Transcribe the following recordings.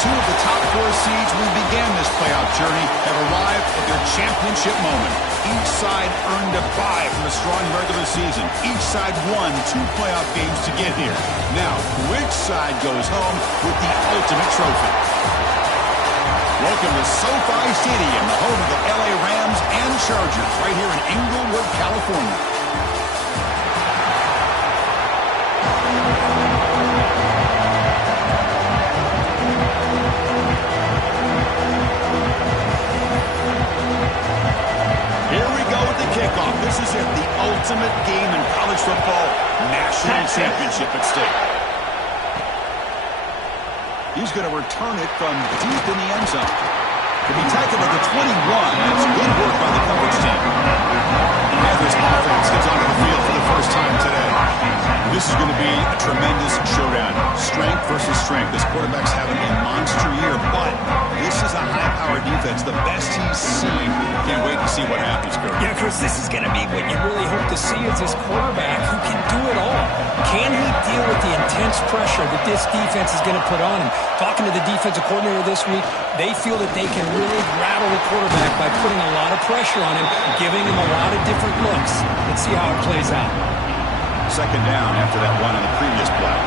two of the top four seeds who began this playoff journey have arrived at their championship moment. Each side earned a bye from a strong regular season. Each side won 2 playoff games to get here. Now, which side goes home with the ultimate trophy? Welcome to SoFi Stadium, the home of the LA Rams and Chargers, right here in Inglewood, California. Here we go with the kickoff. This is it, the ultimate game in college football, national championship at stake. He's going to return it from deep in the end zone. To be tackled at the 21, that's good work by the coverage team. And this offense gets onto the field for the first time today. This is going to be a tremendous showdown. Strength versus strength. This quarterback's having a monster year, but this is a high-powered defense, the best he's seen. Can't wait to see what happens, Kirk. Yeah, Chris, this is going to be what you really hope to see is this quarterback who can do it all. Can he deal with the intense pressure that this defense is going to put on him? Talking to the defensive coordinator this week, they feel that they can really rattle the quarterback by putting a lot of pressure on him, giving him a lot of different looks. Let's see how it plays out. Second down after that one in the previous play.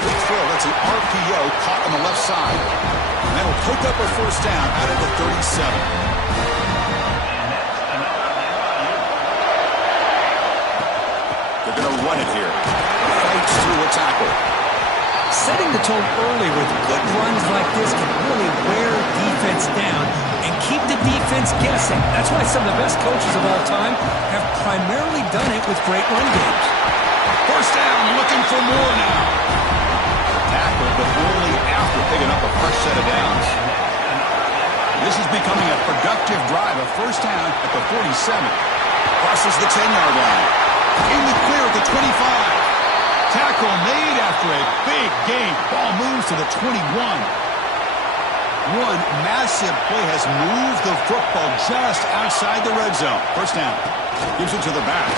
Good throw. That's an RPO caught on the left side. And that'll pick up a first down out of the 37. They're going to run it here. Fights through a tackle. Setting the tone early with good runs like this can really wear defense down and keep the defense guessing. That's why some of the best coaches of all time have primarily done it with great run games. First down, looking for more now. Tackle, but only after picking up a fresh set of downs. This is becoming a productive drive. A first down at the 47. Crosses the 10-yard line. In the clear at the 25. Tackle made after a big gain. Ball moves to the 21. One massive play has moved the football just outside the red zone. First down. Gives it to the back.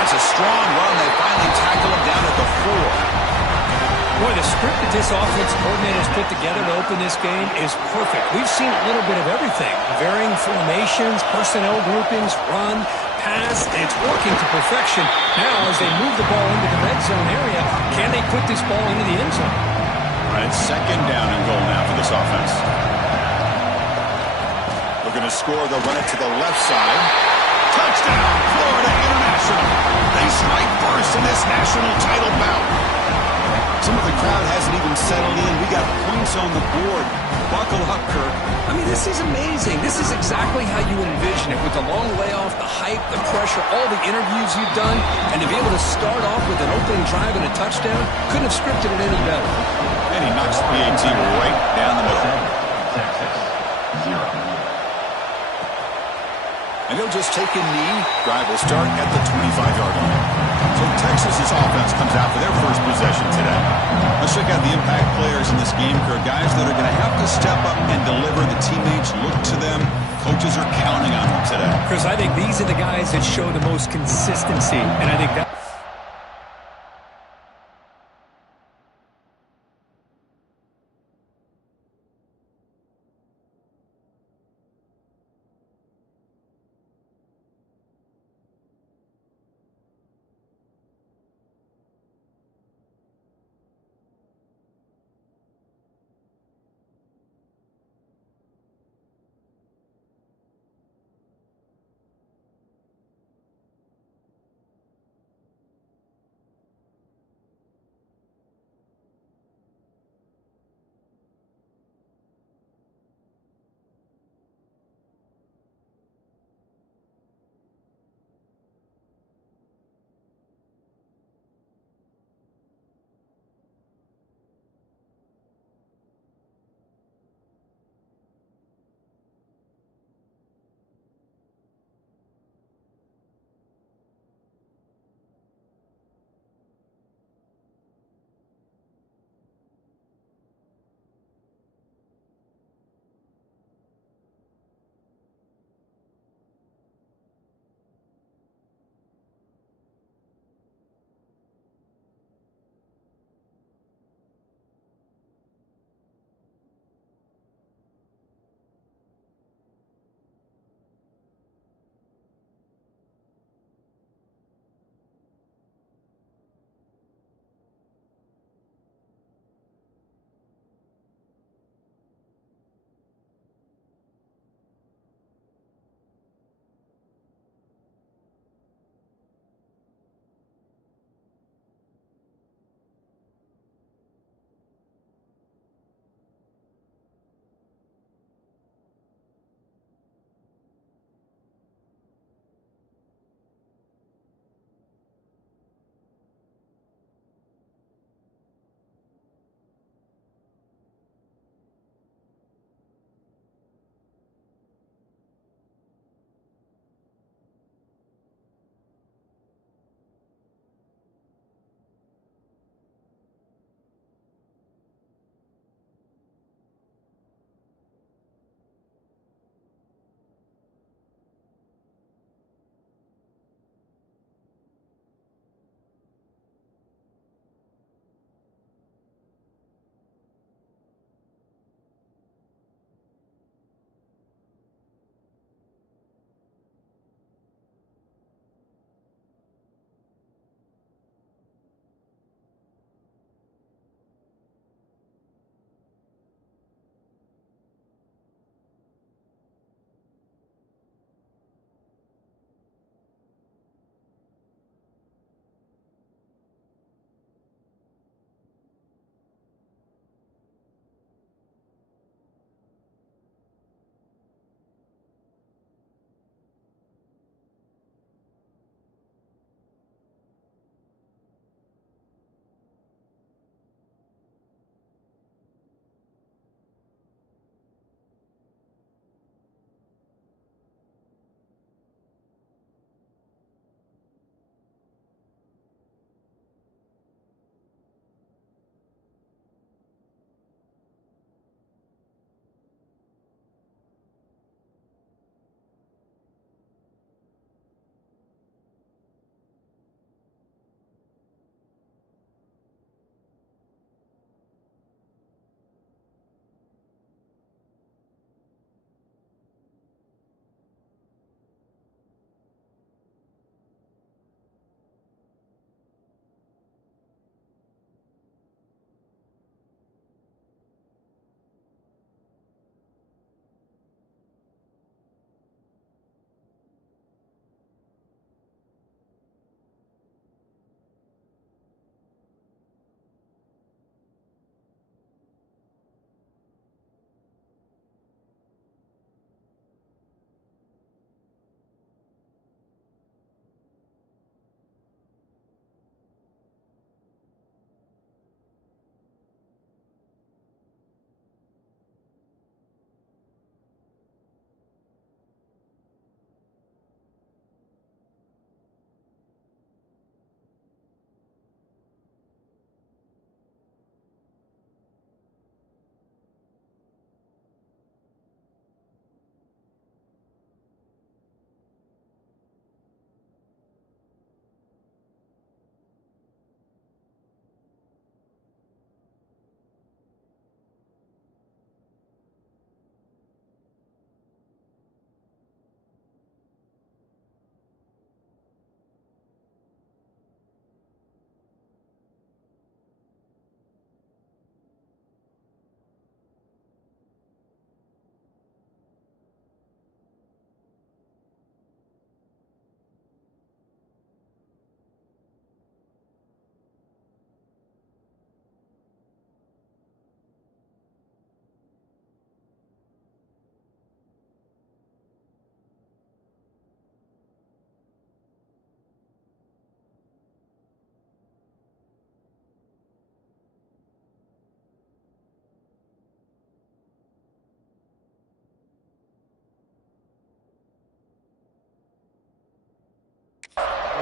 That's a strong run. They finally tackle him down at the 4. Boy, the script that this offense coordinator has put together to open this game is perfect. We've seen a little bit of everything. Varying formations, personnel groupings, run, pass, and it's working to perfection. Now, as they move the ball into the red zone area, can they put this ball into the end zone? All right, second down and goal now for this offense. Looking to score, they'll run it to the left side. Touchdown, Florida International. They strike first in this national title bout. Some of the crowd hasn't even settled in. We got points on the board. Buckle up, Kirk. I mean, this is amazing. This is exactly how you envision it, with the long layoff, the hype, the pressure, all the interviews you've done, and to be able to start off with an opening drive and a touchdown, couldn't have scripted it any better. And he knocks the PAT right down the middle. And they'll just take a knee. Drive will start at the 25-yard line. So Texas's offense comes out for their first possession today. Let's check out the impact players in this game, Kirk. Guys that are going to have to step up and deliver. The teammates look to them. Coaches are counting on them today. Chris, I think these are the guys that show the most consistency, and I think that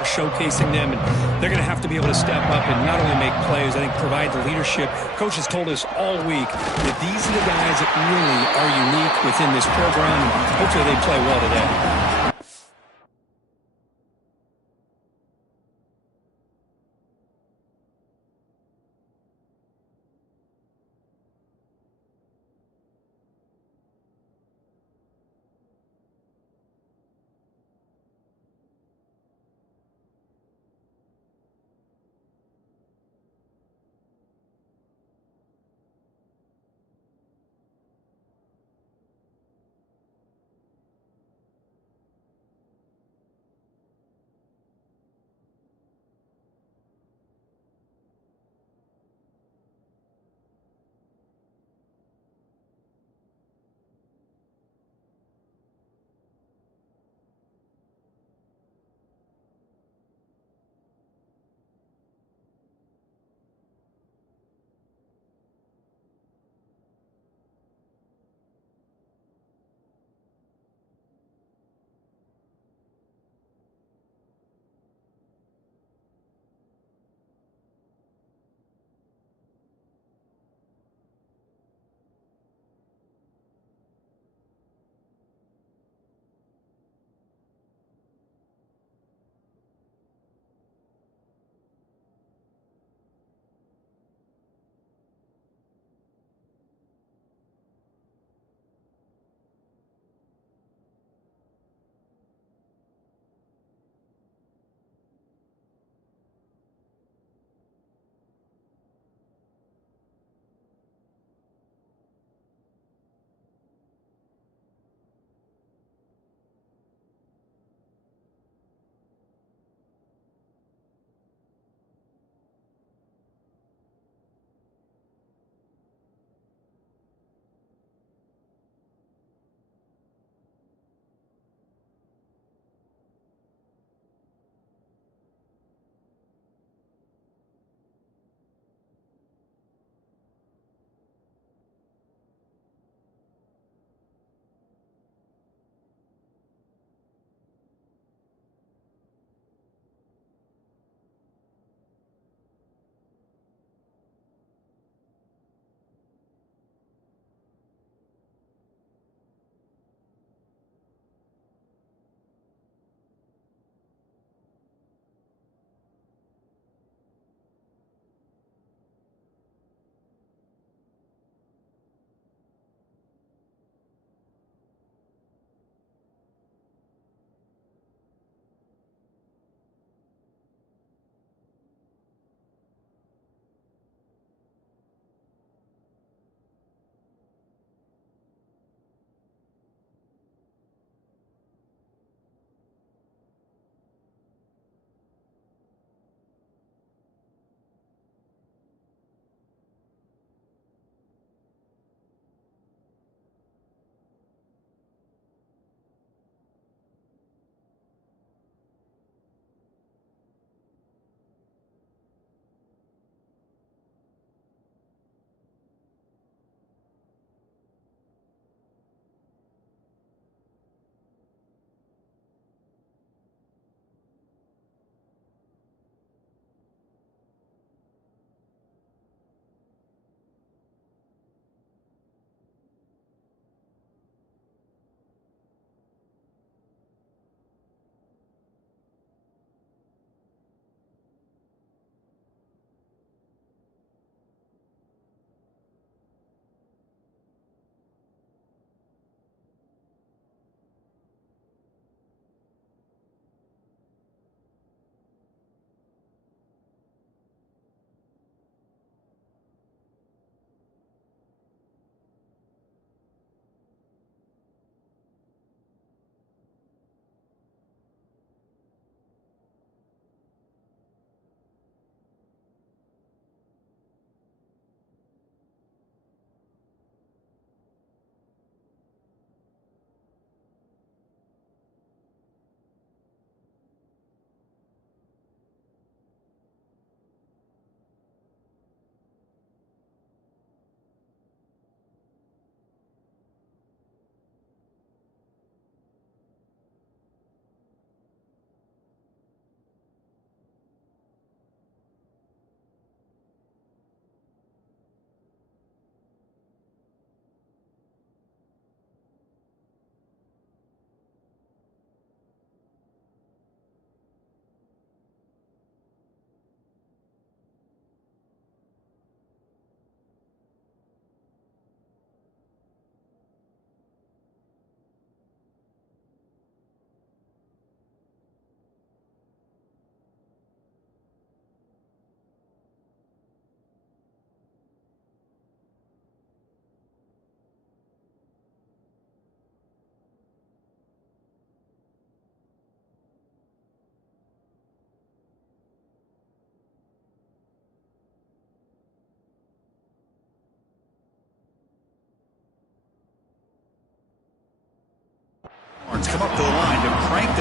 start showcasing them, and they're going to have to be able to step up and not only make plays, I think provide the leadership. Coach has told us all week that these are the guys that really are unique within this program, and hopefully they play well today.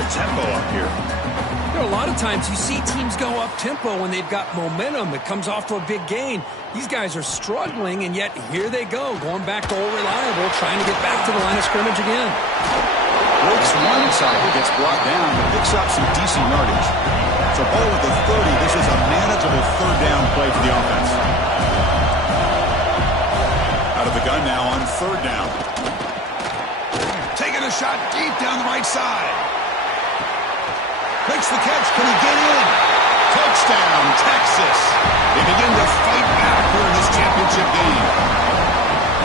the tempo up here. You know, a lot of times you see teams go up-tempo when they've got momentum that comes off to a big gain. These guys are struggling, and yet here they go, going back to old reliable, trying to get back to the line of scrimmage again. Breaks one tackle, gets brought down, but picks up some decent yardage. So ball at the 30, this is a manageable third down play for the offense. Out of the gun now on third down. Taking a shot deep down the right side. Makes the catch. Can he get in? Touchdown, Texas. They begin to fight back here in this championship game.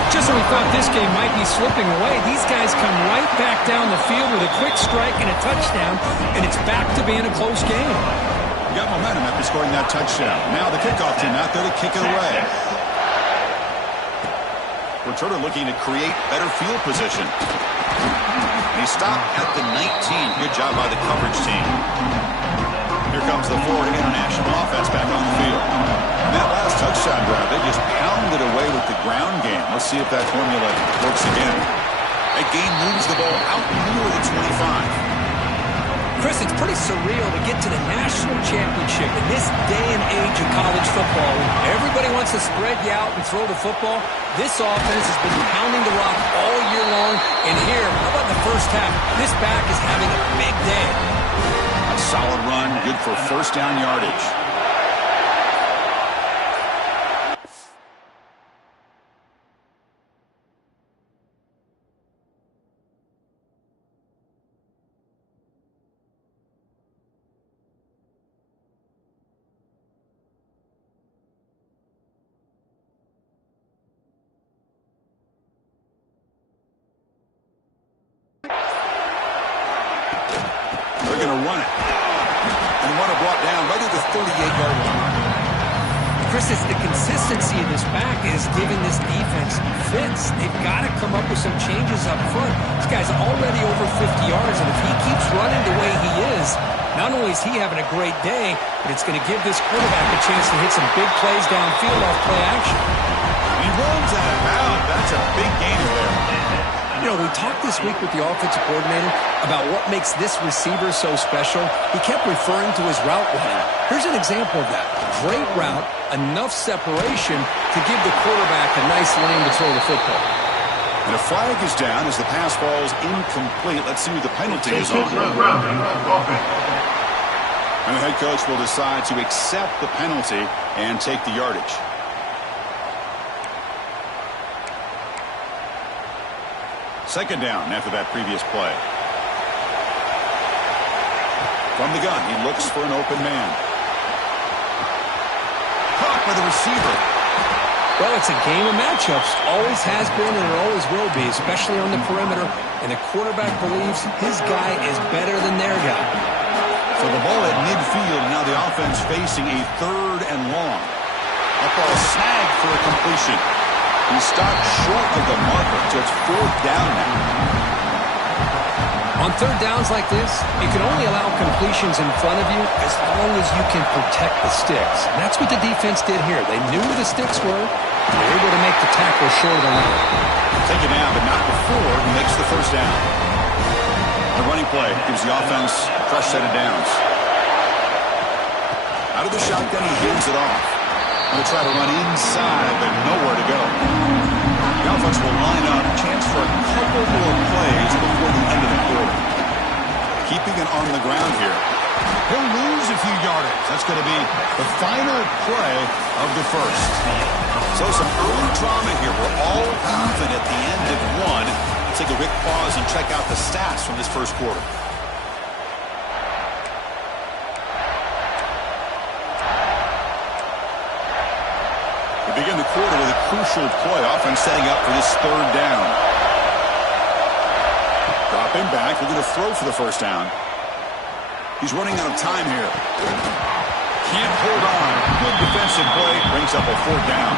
Just when we thought this game might be slipping away, these guys come right back down the field with a quick strike and a touchdown, and it's back to being a close game. You got momentum after scoring that touchdown. Now the kickoff team out there to kick it away. Returner looking to create better field position. He stopped at the 19. Good job by the coverage team. Here comes the Florida International offense back on the field. And that last touchdown drive, they just pounded away with the ground game. Let's see if that formula works again. That game moves the ball out near the 25. Chris, it's pretty surreal to get to the national championship in this day and age of college football. When everybody wants to spread you out and throw the football, this offense has been pounding the rock all year long. And here, how about the first half? This back is having a big day. A solid run, good for first down yardage. They're going to run it. And run it brought down right at the 38-yard line. Chris, it's the consistency of this back is giving this defense fits. They've got to come up with some changes up front. This guy's already over 50 yards, and if he keeps running the way he is, not only is he having a great day, but it's going to give this quarterback a chance to hit some big plays downfield off play action. He runs out of bounds. That's a big gain there. You know, we talked this week with the offensive coordinator about what makes this receiver so special. He kept referring to his route running. Here's an example of that. Great route, enough separation to give the quarterback a nice lane to throw the football. And a flag is down as the pass falls incomplete. Let's see who the penalty is on. And the head coach will decide to accept the penalty and take the yardage. Second down after that previous play. From the gun, he looks for an open man. Caught by the receiver. Well, it's a game of matchups. Always has been and it always will be, especially on the perimeter. And the quarterback believes his guy is better than their guy. So the ball at midfield. Now the offense facing a third and long. That ball snagged for a completion. He stopped short of the marker, so it's fourth down now. On third downs like this, you can only allow completions in front of you as long as you can protect the sticks. And that's what the defense did here. They knew where the sticks were, and they were able to make the tackle short of the line. Take it down, but not before he makes the first down. The running play gives the offense a fresh set of downs. Out of the shotgun, he hands it off. Going to try to run inside, but nowhere to go. The offense will line up. Chance for a couple more plays before the end of the quarter. Keeping it on the ground here. He'll lose a few yardage. That's going to be the final play of the first. So some early drama here. We're all even at the end of one. Let's take a quick pause and check out the stats from this first quarter. We begin the quarter with a crucial play. Offense setting up for this third down. Dropping back, looking to throw for the first down. He's running out of time here. Can't hold on. Good defensive play. Brings up a fourth down.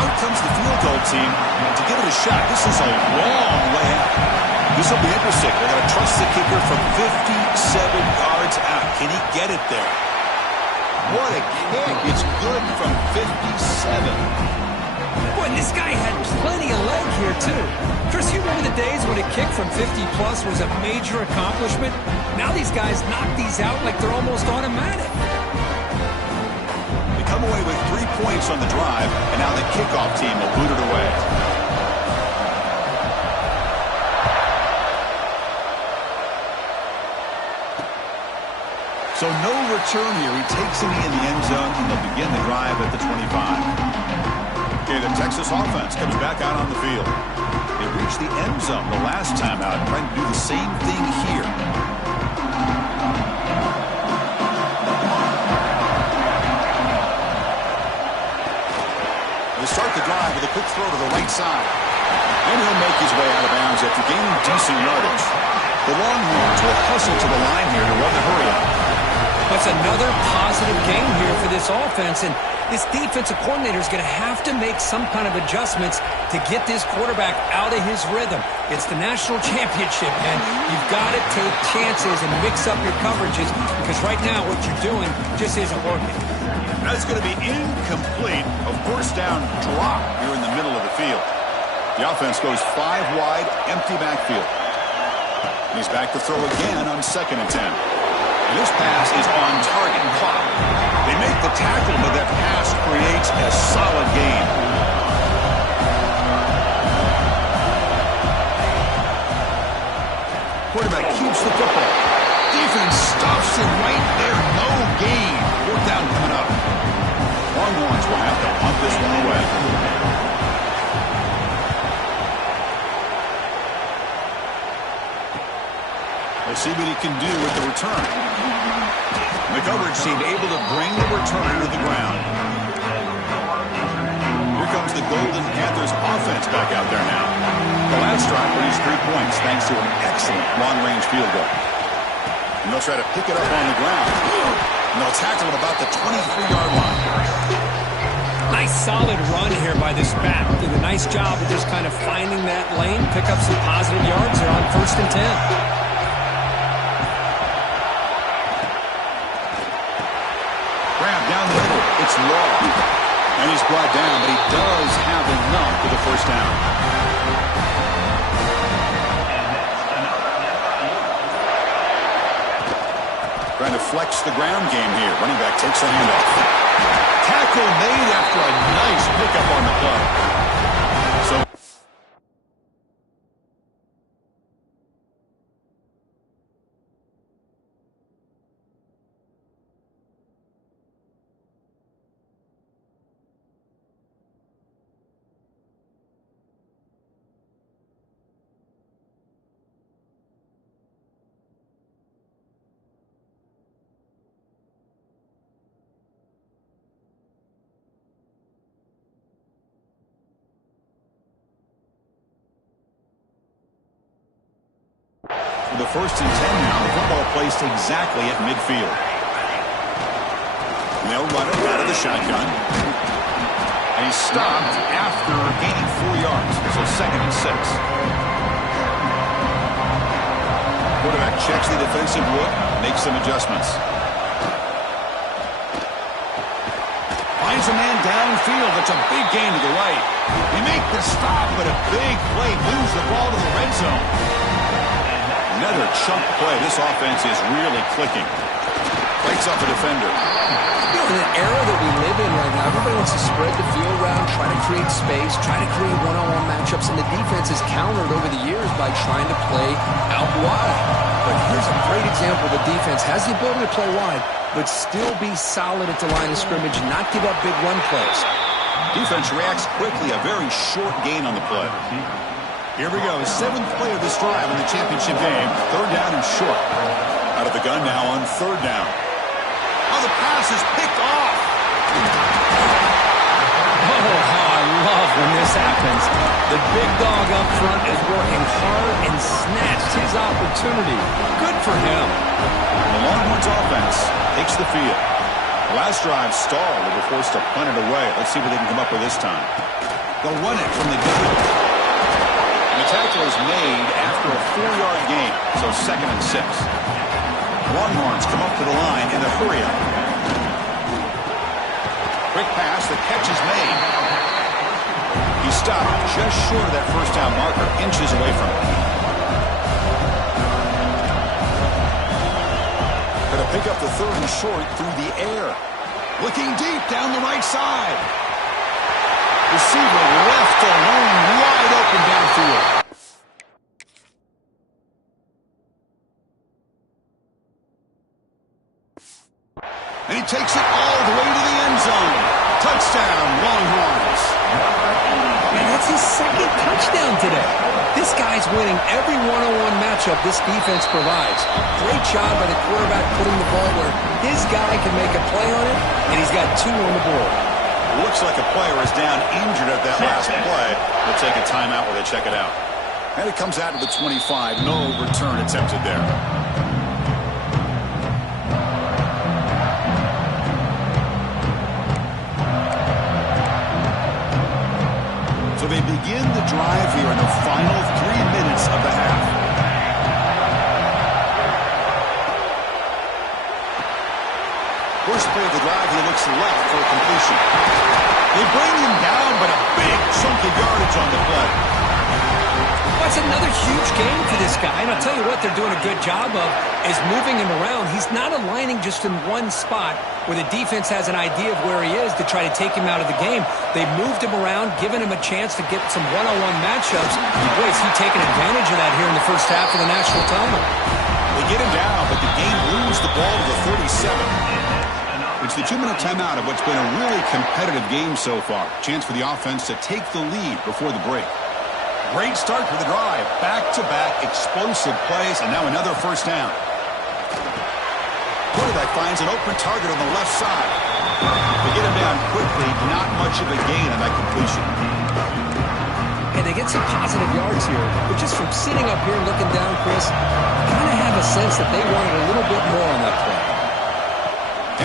Out comes the field goal team to give it a shot. This is a long way out. This will be interesting. They're going to trust the kicker from 57 yards out. Can he get it there? What a kick. It's good from 57. Boy, this guy had plenty of leg here, too. Chris, you remember the days when a kick from 50-plus was a major accomplishment? Now these guys knock these out like they're almost automatic. They come away with 3 points on the drive, and now the kickoff team will boot it away. So no return here. He takes it in the end zone, and they'll begin the drive at the 25. Okay, the Texas offense comes back out on the field. They reached the end zone the last time out, trying to do the same thing here. They start the drive with a quick throw to the right side. And he'll make his way out of bounds after gaining decent yardage. The Longhorns will hustle to the line here to run the hurry-up. That's another positive game here for this offense, and this defensive coordinator is going to have to make some kind of adjustments to get this quarterback out of his rhythm. It's the national championship, man. You've got to take chances and mix up your coverages because right now what you're doing just isn't working. That's going to be incomplete. A first down drop here in the middle of the field. The offense goes 5 wide, empty backfield. And he's back to throw again on 2nd and 10. This pass is on target. Caught. They make the tackle, but that pass creates a solid gain. Quarterback keeps the football. Defense stops him right there. No gain. 4th down coming up. Longhorns will have to punt this one away. We'll see what he can do with the return. The coverage seemed able to bring the returner to the ground. Here comes the Golden Panthers offense back out there now. The last drive produced 3 points thanks to an excellent long-range field goal. And they'll try to pick it up on the ground. And they'll tackle it about the 23-yard line. Nice solid run here by this back. Did a nice job of just kind of finding that lane, pick up some positive yards there on 1st and 10. Down the middle, it's Law. And he's brought down, but he does have enough for the first down. Trying to flex the ground game here. Running back takes the handoff. Tackle made after a nice pickup on the play. So the 1st and 10 now. The football placed exactly at midfield. They'll run it out of the shotgun. And he's stopped after gaining 4 yards. So 2nd and 6. Quarterback checks the defensive look, makes some adjustments. Finds a man downfield. That's a big gain to the right. They make the stop, but a big play moves the ball to the red zone. Another chunk play. This offense is really clicking. Breaks up a defender. You know, in an era that we live in right now, everybody wants to spread the field around, try to create space, try to create one-on-one matchups, and the defense has countered over the years by trying to play out wide. But here's a great example. The defense has the ability to play wide, but still be solid at the line of scrimmage, not give up big run plays. Defense reacts quickly. A very short gain on the play. Here we go. 7th play of this drive in the championship game. 3rd down and short. Out of the gun now on 3rd down. Oh, the pass is picked off. Oh, I love when this happens. The big dog up front is working hard and snatched his opportunity. Good for him. The Longhorns offense takes the field. The last drive stalled. They were forced to punt it away. Let's see what they can come up with this time. They'll run it from the gun. The tackle is made after a 4-yard gain, so 2nd and 6. Longhorns come up to the line in a hurry-up. Quick pass, the catch is made. He stopped just short of that first down marker, inches away from it. Pick up the third and short through the air. Looking deep down the right side. Receiver left alone, wide open downfield. And he takes it all the way to the end zone. Touchdown, Longhorns. Man, that's his second touchdown today. This guy's winning every one-on-one matchup this defense provides. Great job by the quarterback putting the ball where his guy can make a play on it, and he's got 2 on the board. Looks like a player is down injured at that last play. We'll take a timeout while they check it out. And it comes out to the 25. No return attempted there. So they begin the drive here in the final 3 minutes of the half. First play of the drive, he looks left for a completion. They bring him down, but a big chunk of yardage on the play. That's another huge game for this guy, and I'll tell you what they're doing a good job of is moving him around. He's not aligning just in one spot where the defense has an idea of where he is to try to take him out of the game. They've moved him around, given him a chance to get some one-on-one matchups. Boy, is he taking advantage of that here in the first half of the national title. They get him down, but the game moves the ball to the 37. It's the 2-minute timeout of what's been a really competitive game so far. Chance for the offense to take the lead before the break. Great start for the drive. Back-to-back explosive plays, and now another first down. Quarterback finds an open target on the left side. They get him down quickly. Not much of a gain on that completion. And they get some positive yards here. But just from sitting up here and looking down, Chris, I kind of have a sense that they wanted a little bit more on that play.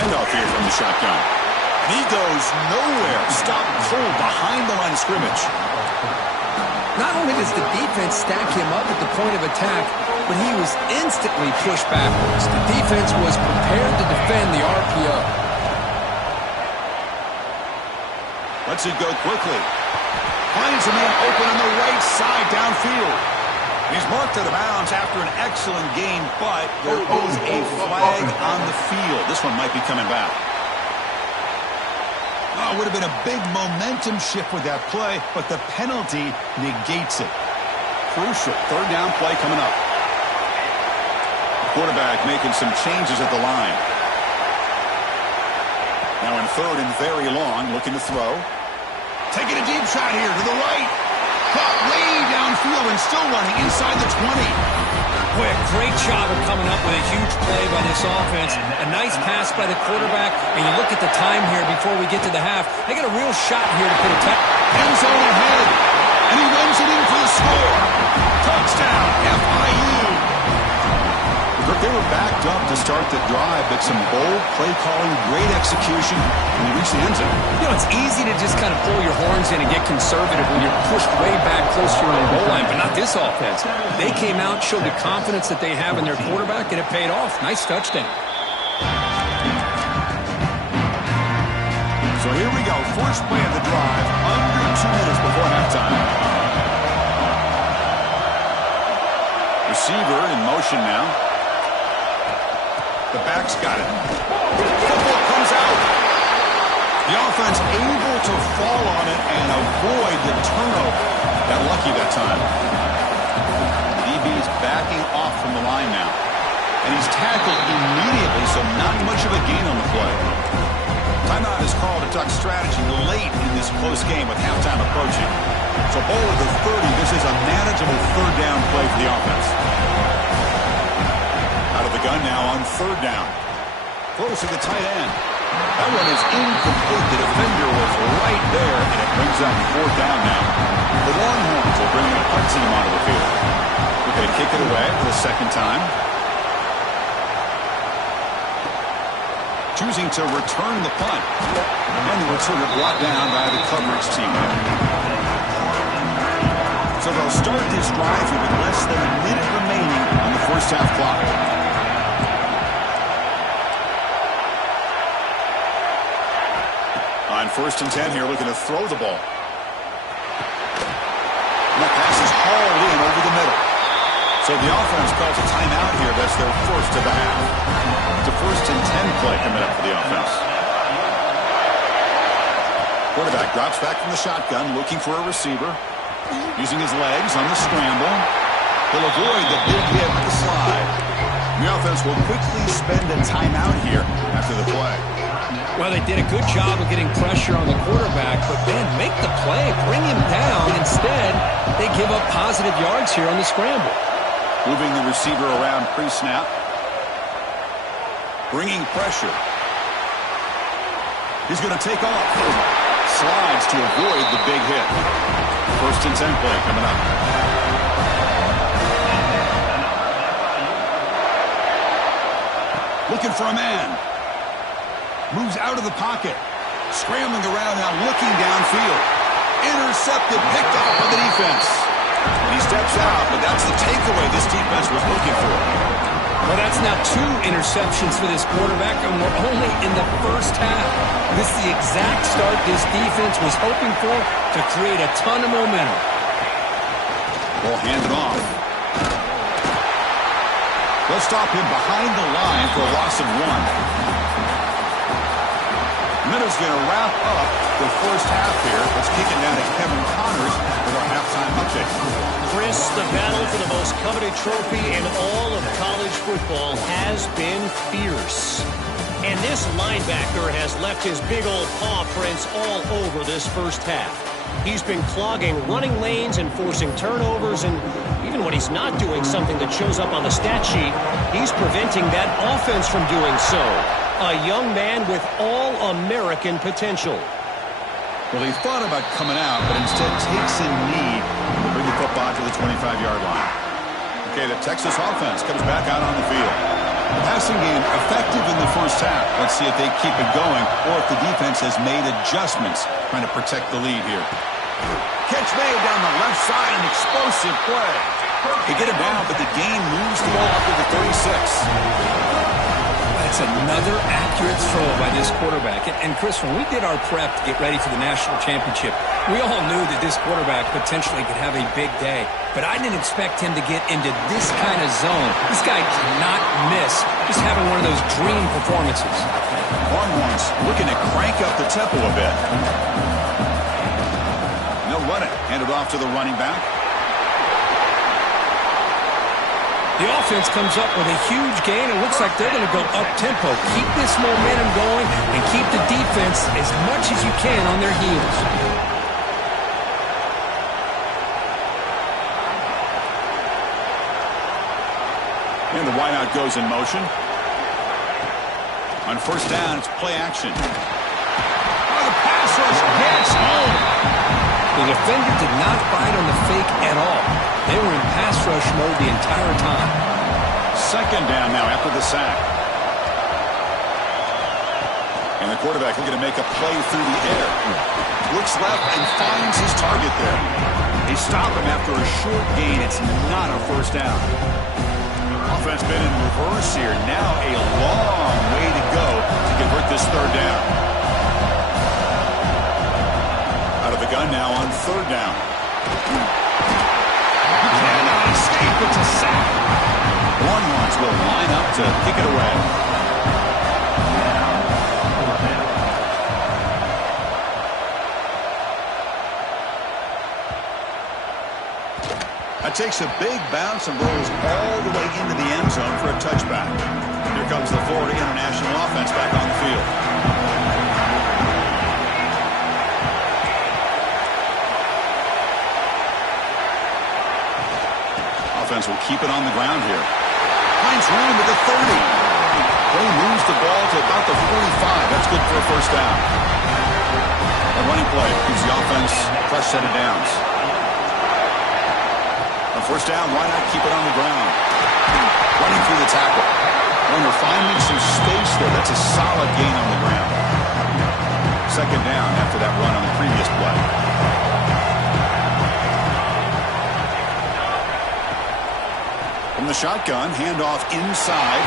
Handoff here from the shotgun. And he goes nowhere. Stopped cold behind the line of scrimmage. Not only does the defense stack him up at the point of attack, but he was instantly pushed backwards. The defense was prepared to defend the RPO. Lets it go quickly. Finds a man open on the right side downfield. He's marked out of bounds after an excellent game, but there is a flag on the field. This one might be coming back. Oh, it would have been a big momentum shift with that play, but the penalty negates it. Crucial third down play coming up. Quarterback making some changes at the line. Now in third and very long, looking to throw. Taking a deep shot here to the right. Caught way downfield and still running inside the 20. Boy, a great job of coming up with a huge play by this offense. A nice pass by the quarterback, and you look at the time here before we get to the half. They got a real shot here to put a end zone ahead, and he runs it in for the score. Touchdown, FIU. They were backed up to start the drive, but some bold play calling, great execution, and they reached the end zone. You know, it's easy to just kind of pull your horns in and get conservative when you're pushed way back close to your own goal line, but not this offense. They came out, showed the confidence that they have in their quarterback, and it paid off. Nice touchdown. So here we go. First play of the drive, under 2 minutes before halftime. Receiver in motion now. The back's got it. Football comes out. The offense able to fall on it and avoid the turnover. Got lucky that time. DB's backing off from the line now. And he's tackled immediately, so not much of a gain on the play. Timeout is called to duck strategy late in this close game with halftime approaching. So ball at the 30. This is a manageable third down play for the offense. Out of the gun now on third down. Close to the tight end. That one is incomplete. The defender was right there, and it brings up fourth down now. The Longhorns will bring the punt team onto the field. We're going to kick it away for the second time. Choosing to return the punt. And the returner brought down by the coverage team. So they'll start this drive here with less than a minute remaining on the first half clock. On 1st and 10 here, looking to throw the ball. And that pass is hauled in over the middle. So the offense calls a timeout here. That's their first of the half. a 1st and 10 play coming up for the offense. Quarterback drops back from the shotgun, looking for a receiver. Using his legs on the scramble. He'll avoid the big hit with the slide. The offense will quickly spend a timeout here after the play. Well, they did a good job of getting pressure on the quarterback, but then make the play, bring him down. Instead, they give up positive yards here on the scramble. Moving the receiver around pre-snap. Bringing pressure. He's going to take off. Slides to avoid the big hit. 1st and 10 play coming up. Looking for a man. Moves out of the pocket. Scrambling around now, looking downfield. Intercepted, picked off by the defense. And he steps out, but that's the takeaway this defense was looking for. Well, that's now 2 interceptions for this quarterback, and we're only in the first half. This is the exact start this defense was hoping for to create a ton of momentum. Ball handed off. They'll stop him behind the line for a loss of 1. Minutes going to wrap up the first half here. Let's kick it down to Kevin Connors with our halftime update. Chris, the battle for the most coveted trophy in all of college football has been fierce. And this linebacker has left his big old paw prints all over this first half. He's been clogging running lanes and forcing turnovers, and even when he's not doing something that shows up on the stat sheet, he's preventing that offense from doing so. A young man with all-American potential. Well, he thought about coming out, but instead takes a knee to bring the football to the 25-yard line. Okay, the Texas offense comes back out on the field. The passing game effective in the first half. Let's see if they keep it going or if the defense has made adjustments trying to protect the lead here. Catch made down the left side, an explosive play. They get him down, but the gain moves the ball up to the 36. That's another accurate throw by this quarterback. And Chris, when we did our prep to get ready for the national championship, we all knew that this quarterback potentially could have a big day. But I didn't expect him to get into this kind of zone. This guy cannot miss. Just having one of those dream performances. Longhorns looking to crank up the tempo a bit. They'll run it. Hand it off to the running back. The offense comes up with a huge gain. It looks like they're going to go up-tempo. Keep this momentum going and keep the defense as much as you can on their heels. And the wideout goes in motion. On first down, it's play action. Oh, the pass rush gets home. The defender did not bite on the fake at all. They were in pass rush mode the entire time. Second down now after the sack. And the quarterback looking to make a play through the air. Looks left and finds his target there. They stop him after a short gain. It's not a first down. Offense been in reverse here. Now a long way to go to convert this third down. Out of the gun now on third down. You cannot escape. It's a sack. Longhorns will line up to kick it away. That takes a big bounce and rolls all the way into the end zone for a touchback. Here comes the Florida International offense back on the field. Offense will keep it on the ground here. Finds room at the 30. They moves the ball to about the 45. That's good for a first down. A running play gives the offense a fresh set of downs. On first down, why not keep it on the ground? Running through the tackle. When they're finding some space there, that's a solid gain on the ground. Second down after that run on the previous play. From the shotgun, handoff inside.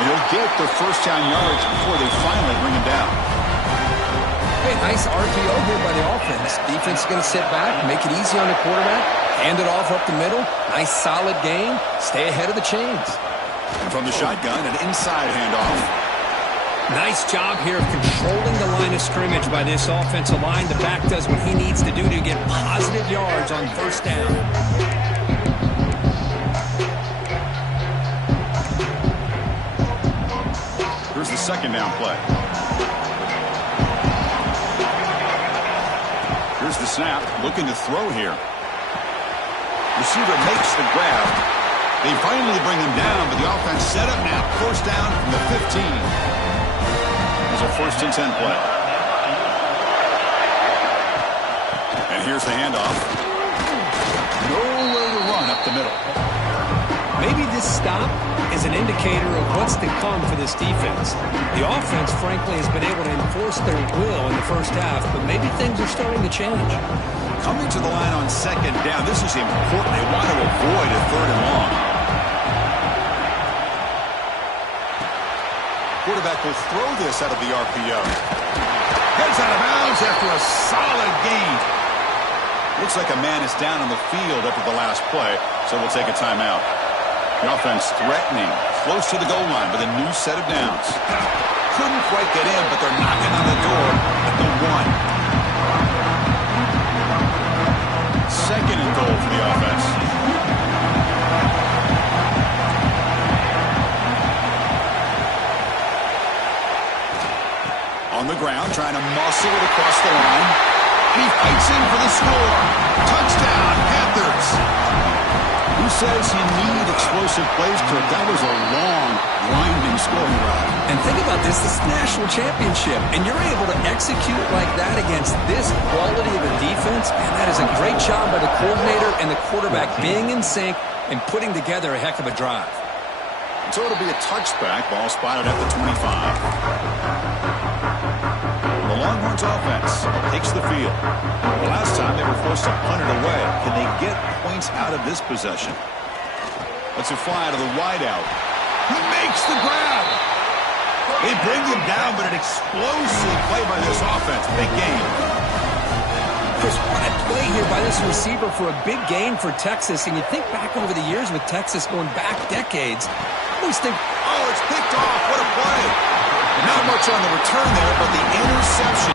And he'll get the first down yards before they finally bring him down. Hey, nice RPO here by the offense. Defense is going to sit back, make it easy on the quarterback, hand it off up the middle. Nice solid gain. Stay ahead of the chains. And from the shotgun, an inside handoff. Nice job here of controlling the line of scrimmage by this offensive line. The back does what he needs to do to get positive yards on first down. Here's the second down play. Here's the snap, looking to throw here. Receiver makes the grab. They finally bring him down, but the offense set up now. First down from the 15. A first and 10 play. And here's the handoff. Nowhere to run up the middle. Maybe this stop is an indicator of what's to come for this defense. The offense, frankly, has been able to enforce their will in the first half, but maybe things are starting to change. Coming to the line on second down, this is important. They want to avoid a third and long. Quarterback will throw this out of the RPO. Heads out of bounds after a solid gain. Looks like a man is down on the field after the last play, so we'll take a timeout. The offense threatening, close to the goal line with a new set of downs. Couldn't quite get in, but they're knocking on the door at the 1. Second and goal for the offense. On the ground, trying to muscle it across the line. And he fights in for the score. Touchdown, Panthers. Who says you need explosive plays, Kirk? That was a long, winding scoring drive. And think about this is the national championship, and you're able to execute like that against this quality of a defense, and that is a great job by the coordinator and the quarterback being in sync and putting together a heck of a drive. So it'll be a touchback, ball spotted at the 25. The Longhorns offense takes the field. The last time they were forced to punt it away. Can they get points out of this possession? Let's it fly to the wideout. He makes the grab. They bring him down, but an explosive play by this offense. Big game. Chris, what a play here by this receiver for a big gain for Texas. And you think back over the years with Texas going back decades, I always think, oh, it's picked off. What a play. Not much on the return there, but the interception.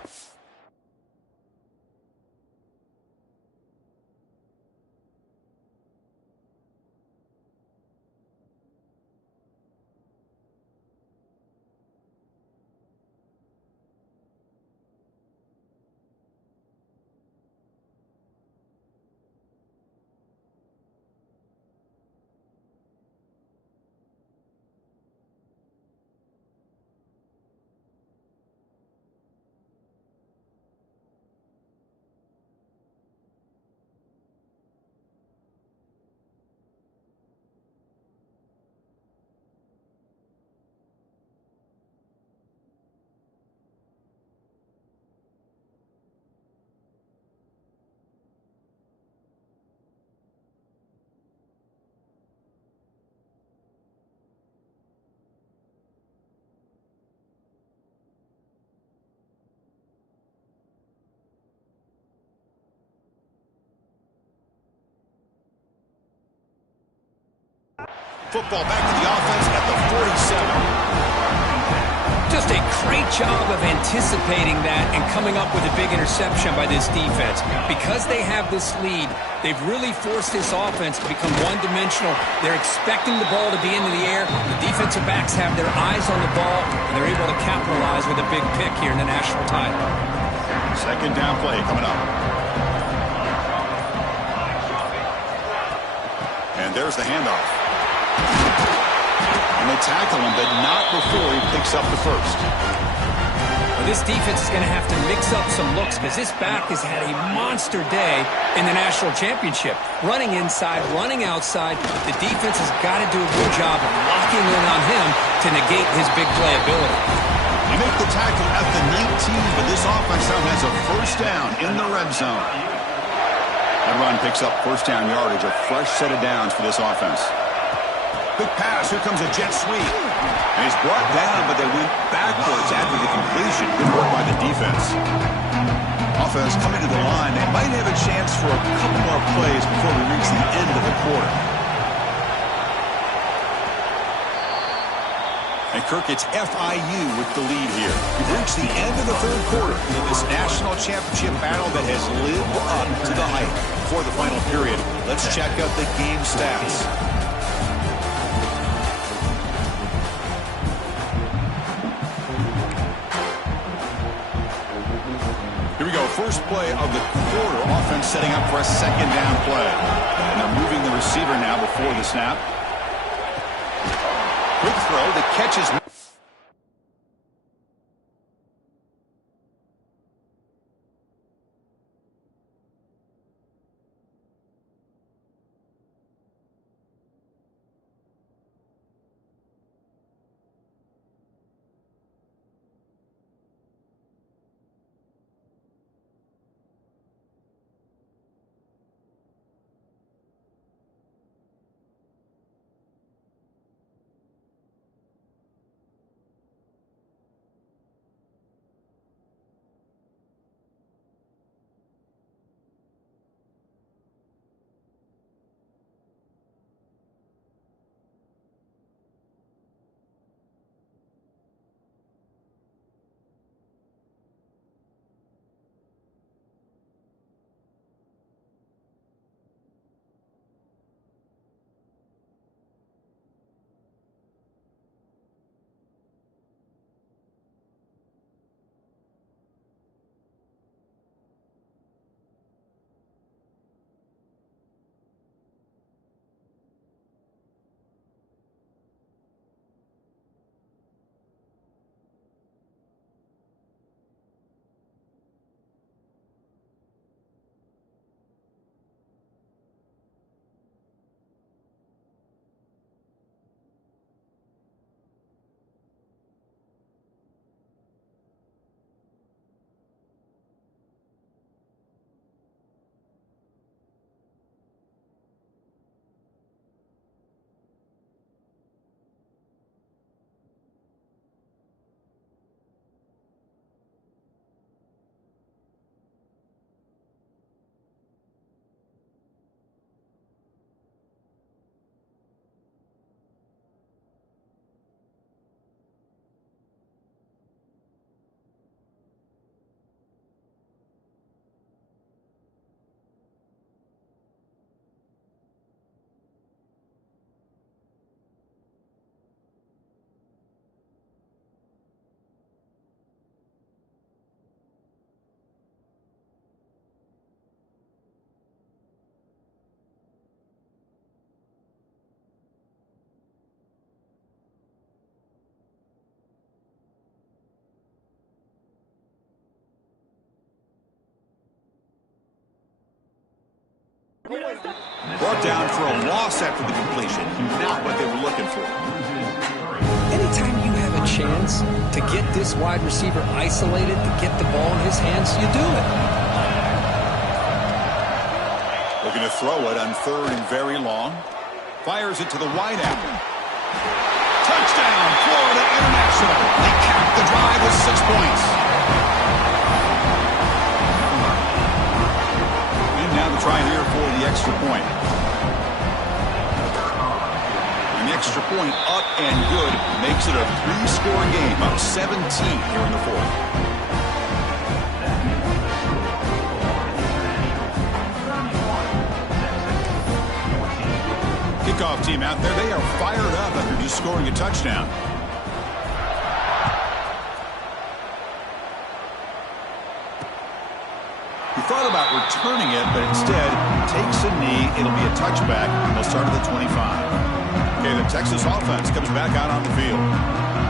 Football back to the offense at the 47. just a great job of anticipating that and coming up with a big interception by this defense. Because they have this lead, they've really forced this offense to become one-dimensional. They're expecting the ball to be into the air. The defensive backs have their eyes on the ball, and they're able to capitalize with a big pick here in the national title. Second down play coming up. And there's the handoff. And they tackle him, but not before he picks up the first. Well, this defense is going to have to mix up some looks because this back has had a monster day in the national championship. Running inside, running outside. The defense has got to do a good job of locking in on him to negate his big play ability. They make the tackle at the 19, but this offense now has a first down in the red zone. That run picks up first down yardage, a fresh set of downs for this offense. Quick pass, here comes a jet sweep. And he's brought down, but they went backwards after the completion. Good work by the defense. Offense coming to the line. They might have a chance for a couple more plays before we reach the end of the quarter. And Kirk, it's FIU with the lead here. We've reached the end of the third quarter in this national championship battle that has lived up to the hype. Before the final period, let's check out the game stats. Here we go, first play of the quarter. Offense setting up for a second down play. And they're moving the receiver now before the snap. Quick throw, the catch is... Brought down for a loss after the completion. Not what they were looking for. Anytime you have a chance to get this wide receiver isolated, to get the ball in his hands, you do it. Looking to throw it on third and very long. Fires it to the wide out. Touchdown, Florida International. They cap the drive with 6 points. Now the try here for the extra point. An extra point up and good makes it a 3-score game, up 17 here in the fourth. Kickoff team out there, they are fired up after just scoring a touchdown. Thought about returning it, but instead takes a knee. It'll be a touchback, and they'll start at the 25. Okay, the Texas offense comes back out on the field.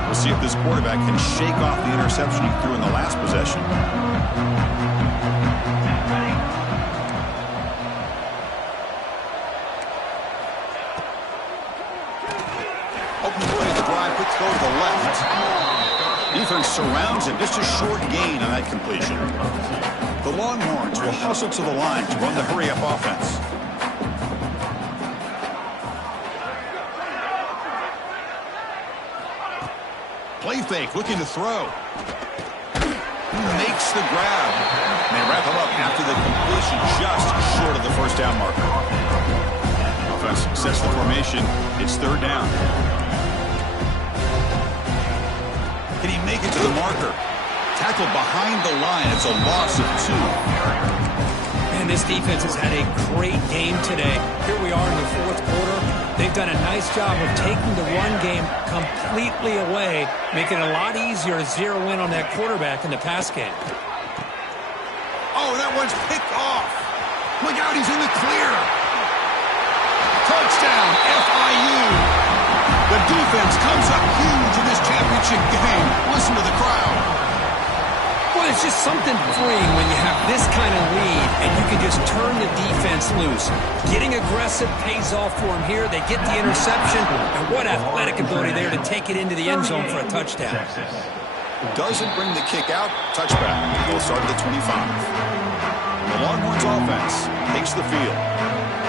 We'll see if this quarterback can shake off the interception he threw in the last possession. Open play of the drive, quick throw to the left. Defense surrounds him. Just a short gain on that completion. The Longhorns will hustle to the line to run the hurry-up offense. Play fake, looking to throw. Makes the grab. And they wrap him up after the completion just short of the first down marker. Offense sets the formation. It's third down. Can he make it to the marker? Tackled behind the line. It's a loss of 2. And this defense has had a great game today. Here we are in the fourth quarter. They've done a nice job of taking the run game completely away, making it a lot easier to zero in on that quarterback in the pass game. Oh, that one's picked off. Look out, he's in the clear. Touchdown, FIU. The defense comes up huge in this championship game. Listen to the crowd. Well, it's just something freeing when you have this kind of lead and you can just turn the defense loose. Getting aggressive pays off for them here. They get the interception, and what athletic ability there to take it into the end zone for a touchdown. Doesn't bring the kick out. Touchback. They'll start at the 25. The Longhorns offense takes the field.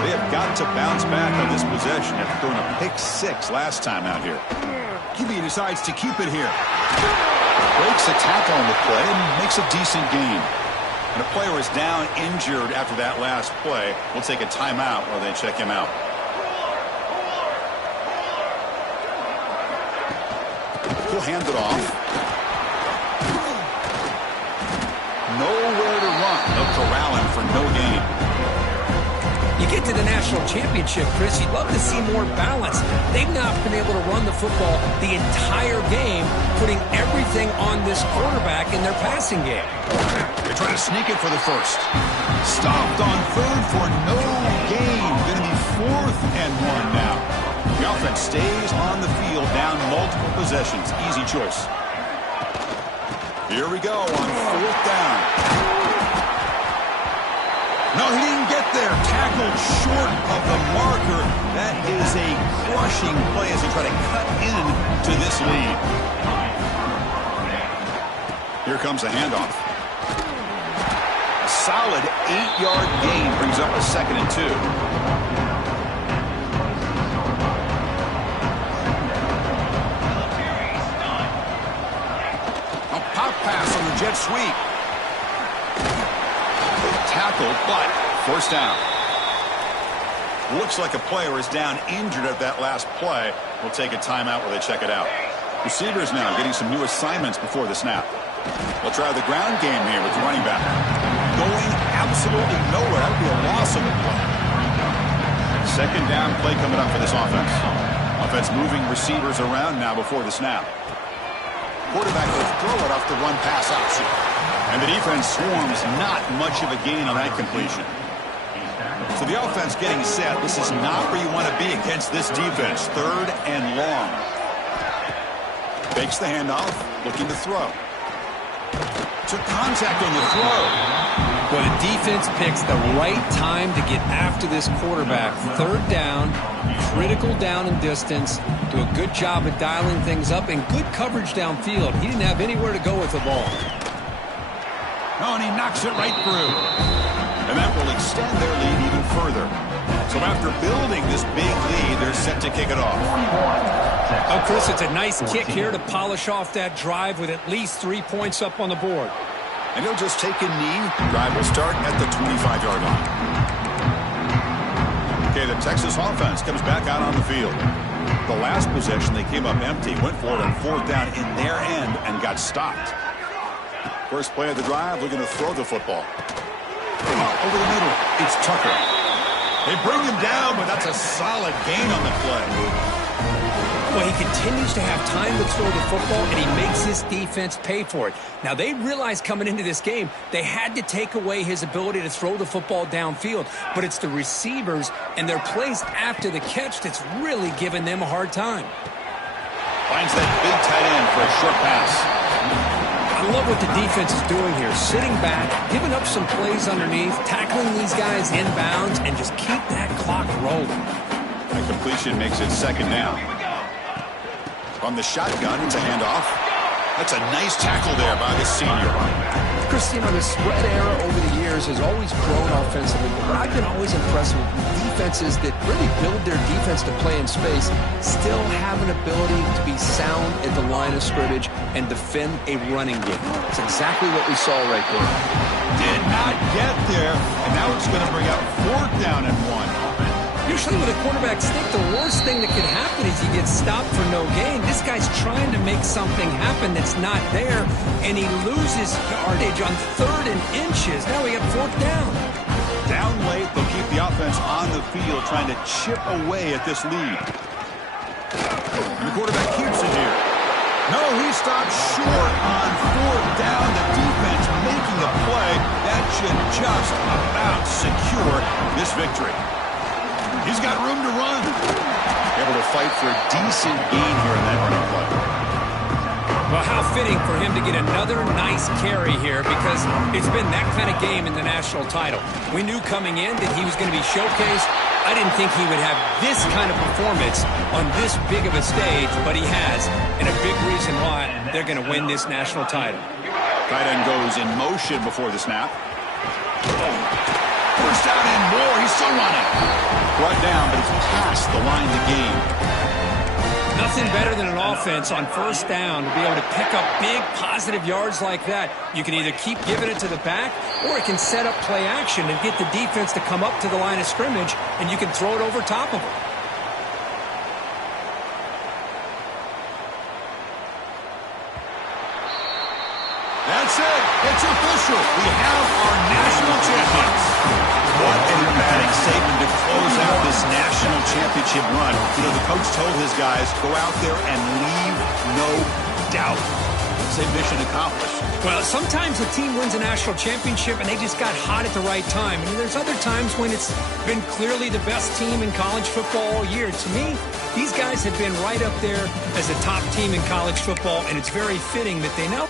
They have got to bounce back on this possession after throwing a pick 6 last time out here. QB decides to keep it here. Breaks a tackle on the play and makes a decent gain. And a player is down injured after that last play. We'll take a timeout while they check him out. He'll hand it off. Nowhere to run. They'll corral him for no gain. You get to the national championship, Chris, you'd love to see more balance. They've not been able to run the football the entire game, putting everything on this quarterback in their passing game. They try to sneak it for the first. Stopped on third for no gain. Going to be 4th and 1 now. The offense stays on the field, down multiple possessions. Easy choice. Here we go on 4th down. No, he didn't get there. Tackled short of the marker. That is a crushing play as they try to cut into this lead. Here comes a handoff. A solid 8-yard gain brings up a 2nd and 2. A pop pass on the jet sweep. Tackled, but forced down. Looks like a player is down injured at that last play. We'll take a timeout while they check it out. Receivers now getting some new assignments before the snap. They'll try the ground game here with the running back. Going absolutely nowhere. That would be a loss of the play. 2nd down play coming up for this offense. Offense moving receivers around now before the snap. Quarterback will throw it off the run pass option. And the defense swarms, not much of a gain on that completion. So the offense getting set. This is not where you want to be against this defense. 3rd and long. Fakes the handoff, looking to throw. Took contact on the throw. Well, the defense picks the right time to get after this quarterback. 3rd down, critical down and distance. Do a good job of dialing things up and good coverage downfield. He didn't have anywhere to go with the ball. Oh, and he knocks it right through. And that will extend their lead even further. So after building this big lead, they're set to kick it off. Oh, Chris, it's a nice kick here to polish off that drive with at least 3 points up on the board. And he'll just take a knee. Drive will start at the 25-yard line. Okay, the Texas offense comes back out on the field. The last possession, they came up empty, went for it on 4th down in their end and got stopped. First play of the drive, looking to throw the football. Over the middle, it's Tucker. They bring him down, but that's a solid gain on the play. Well, he continues to have time to throw the football, and he makes his defense pay for it. Now, they realized coming into this game, they had to take away his ability to throw the football downfield, but it's the receivers and their plays after the catch that's really giving them a hard time. Finds that big tight end for a short pass. I love what the defense is doing here. Sitting back, giving up some plays underneath, tackling these guys inbounds, and just keep that clock rolling. The completion makes it 2nd down. From the shotgun, it's a handoff. That's a nice tackle there by the senior. Chris, you know, the spread era over the years has always grown offensively, but I've been always impressed with defenses that really build their defense to play in space, still have an ability to be sound at the line of scrimmage and defend a running game. That's exactly what we saw right there. Did not get there, and now it's going to bring up 4th down and 1. Usually with a quarterback sneak, the worst thing that could happen is he gets stopped for no gain. This guy's trying to make something happen that's not there, and he loses yardage on 3rd and inches. Now we got 4th down. Down late, they'll keep the offense on the field, trying to chip away at this lead. And the quarterback keeps it here. No, he stopped short on 4th down. The defense making a play that should just about secure this victory. He's got room to run. Able to fight for a decent gain here in that running play. Well, how fitting for him to get another nice carry here, because it's been that kind of game in the national title. We knew coming in that he was going to be showcased. I didn't think he would have this kind of performance on this big of a stage, but he has, and a big reason why they're going to win this national title. Tight end goes in motion before the snap. First down and more. He's still running. Brought down, but it's past the line to gain. Nothing better than an offense on 1st down to be able to pick up big positive yards like that. You can either keep giving it to the back, or it can set up play action and get the defense to come up to the line of scrimmage, and you can throw it over top of them. That's it. It's official. We have our national champions. What an emphatic statement to close out this national championship run. You know, the coach told his guys, go out there and leave no doubt. Say mission accomplished. Well, sometimes a team wins a national championship and they just got hot at the right time. And there's other times when it's been clearly the best team in college football all year. To me, these guys have been right up there as a top team in college football, and it's very fitting that they know